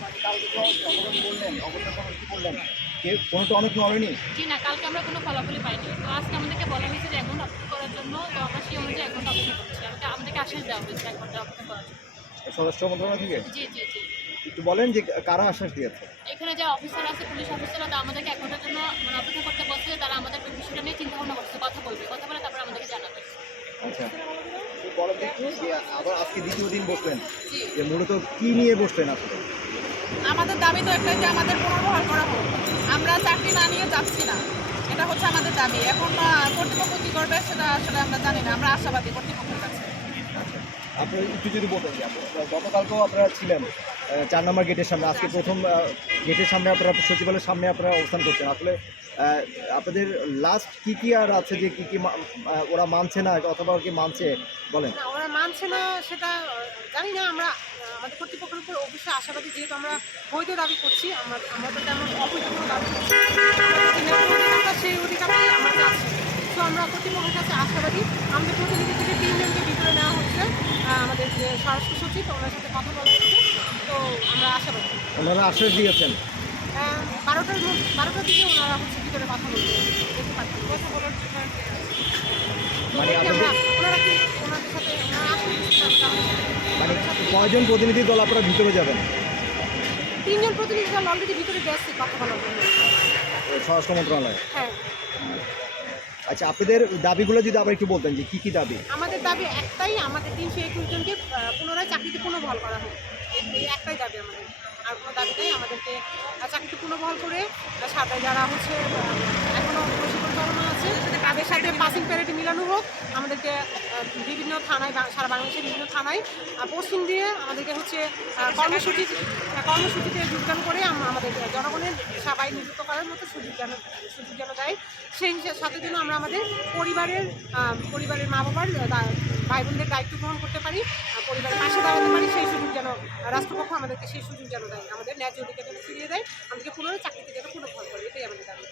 তো কোনো টনিক নড়েনি জি না কালকে আমরা কোনো ফলাফলই পাইনি। তো আজকে আমাদেরকে বলা হয়েছে যে ঘণ্টা অপেক্ষা করার জন্য তো আমরা সেই অনুযায়ী ঘণ্টা অপেক্ষা করছি। আমাকে আমাদেরকে আশ্বাস দেওয়া হয়েছে এক ঘণ্টা অপেক্ষা করার জন্য। স্বরাষ্ট্র মন্ত্রণালয় থেকে? জি জি জি। একটু বলেন যে কারা আশ্বাস দিয়েছে? এখানে যে অফিসার আছে পুলিশ অফিসাররা তো আমাদেরকে এক ঘণ্টার জন্য মানে অপেক্ষা করতে বলছে তারা আমাদের বিষয়টা নিয়ে চিন্তা ভাবনা করছে কথা বলবে। কথা বলে তারপরে আমাদেরকে জানাবে। আচ্ছা। বলেন যে আবার আজকে দ্বিতীয় দিন বসলেন। জি। যে মূলত কি নিয়ে বসলেন আসলে আমাদের দাবি তো একটাই যে আমাদের পুনর্বহাল করা হোক। আমরা চাকরি না নিয়ে যাচ্ছি না। এটা হচ্ছে আমাদের দাবি। এখন কর্তৃপক্ষ কী করবে সেটা আসলে আমরা জানি না। আমরা আশাবাদী কর্তৃপক্ষের কাছে। আপনি একটু যদি গতকালকেও আপনারা ছিলেন। চার নম্বর গেটের সামনে, আজকে প্রথম গেটের সামনে আপনারা, সচিবালয়ের সামনে আপনারা অবস্থান করছেন। আসলে আপনাদের লাস্ট কি কি আর আছে যে কি কি ওরা মানছে না, অথবা কি মানছে, বলেন। ওরা মানছে না, সেটা জানি না, আমরা আমাদের কর্তৃপক্ষের উপর অবশ্যই আশাবাদী, যেহেতু আমরা বৈধ দাবি করছি, আমরা তো অবৈধ সেই চাচ্ছি। তো আমরা কর্তৃপক্ষের কাছে আশাবাদী। আমাদের প্রতিনিধি থেকে তিনজনকে ভিতরে নেওয়া হচ্ছে আমাদের যে স্বরাষ্ট্র সচিব, ওনার সাথে কথা বলা হচ্ছে ওনারা আশ্বাস দিয়েছেন। আহ, বারোটার বারোটার দিকে ওনারা হচ্ছে ভিতরে কথা বলতে কথা বলার জন্য আর কি। তো মানে মানে কয়জন প্রতিনিধি দল আপনারা ভিতরে যাবেন? তিনজন প্রতিনিধি দল অলরেডি ভিতরে গেছে কথা বলার জন্য। স্বরাষ্ট্র মন্ত্রণালয়ে। হ্যাঁ। আচ্ছা আপনাদের দাবিগুলো যদি আবার একটু বলতেন যে কি কি দাবি? আমাদের দাবি একটাই আমাদের তিনশো একুশ জনকে পুনরায় চাকরিতে পুনর্বহাল করা হোক। এই- একটাই দাবি আমাদের। আমাদেরকে চাকরিতে পুনর্বহাল করে সাথে যারা হচ্ছে আহ, এখনও প্রশিক্ষণ চলমান আছে তাদের সাথে পাসিং প্যারেটে মিলানো হোক। আমাদেরকে বিভিন্ন থানায় সারা বাংলাদেশের বিভিন্ন থানায় পোস্টিং দিয়ে আমাদেরকে হচ্ছে কর্মসূচি কর্মসূচিতে যোগদান করে আম- আমাদের জনগণের সবাই নিযুক্ত করার মতো সুযোগ যেন সুযোগ যেন দেয়। সেই সাথে যেন আমরা আমাদের পরিবারের পরিবারের মা বাবার ভাই বোনদের দায়িত্ব গ্রহণ করতে পারি পরিবারের পাশে দাঁড়াতে পারি, সেই সুযোগ যেন, রাষ্ট্রপক্ষ আমাদেরকে সেই সুযোগ যেন দেয়, আমাদের ন্যায্য অধিকার যেন ফিরিয়ে দেয়, আমাদেরকে পুনরায় চাকরিতে যেন পুনঃ করে, এটাই আমাদের দাবি।